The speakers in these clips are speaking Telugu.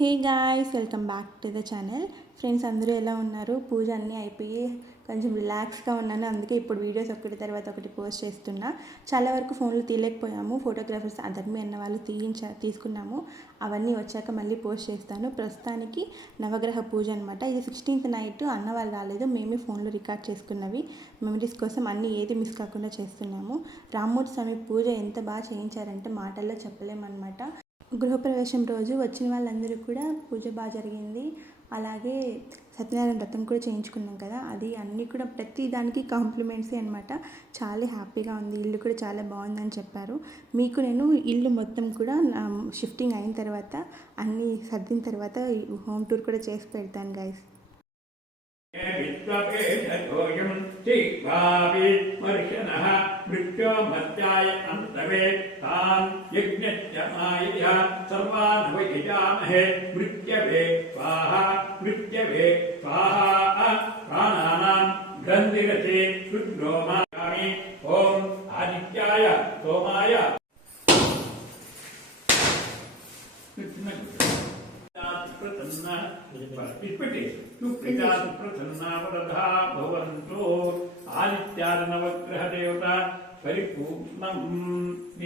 Hey guys, welcome back to the channel. Friends అందరూ ఎలా ఉన్నారు? పూజ అన్నీ అయిపోయి కొంచెం రిలాక్స్గా ఉన్నాను. అందుకే ఇప్పుడు వీడియోస్ ఒకటి తర్వాత ఒకటి పోస్ట్ చేస్తున్నా. చాలా వరకు ఫోన్లో తీయలేకపోయాము. ఫోటోగ్రాఫర్స్ ధర్మి అన్న వాళ్ళు తీసుకున్నాము. అవన్నీ వచ్చాక మళ్ళీ పోస్ట్ చేస్తాను. ప్రస్తుతానికి నవగ్రహ పూజ అనమాట. ఇది 16th నైట్. అన్న వాళ్ళు రాలేదు, మేమే ఫోన్లో రికార్డ్ చేసుకున్నవి మెమరీస్ కోసం అన్నీ ఏది మిస్ కాకుండా చేస్తున్నాము. రామ్మూర్తి స్వామి పూజ ఎంత బాగా చేయించారంటే మాటల్లో చెప్పలేమన్నమాట. గృహప్రవేశం రోజు వచ్చిన వాళ్ళందరూ కూడా పూజ బాగా జరిగింది. అలాగే సత్యనారాయణ వ్రతం కూడా చేయించుకున్నాం కదా, అది అన్నీ కూడా ప్రతి దానికి కాంప్లిమెంట్సే అనమాట. చాలా హ్యాపీగా ఉంది, ఇల్లు కూడా చాలా బాగుందని చెప్పారు. మీకు నేను ఇల్లు మొత్తం కూడా షిఫ్టింగ్ అయిన తర్వాత అన్నీ సర్దిన తర్వాత హోమ్ టూర్ కూడా చేసి పెడతాను గైస్. విశ్వపేషోయం శ్రీభావిమర్శనః మృత్యో మధ్యాయ అంతవే తాం యజ్ఞస్య మాయయ సర్వానవయజామహే మృత్యవే స్వాహా మృత్యవే స్వాహా ప్రాణానాం గ్రంథిరసే రుద్రోమామి ఓం ఆదిత్యాయ సోమాయ ప్రసన్నావరధా భవంతో ఆదిత్యాది నవగ్రహ దేవత పరిపూర్ణం.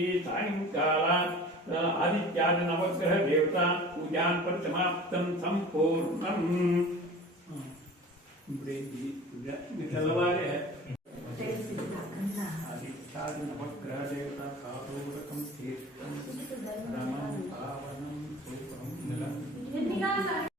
ఈ సాయంకాల ఆదిత్యాది నవగ్రహ దేవత పూజాన్ పరిసమాప్తం సంపూర్ణం. తెల్లవారే ఆదిత్యాది నవగ్రహ దేవత కారోరకం తీర్థం రమ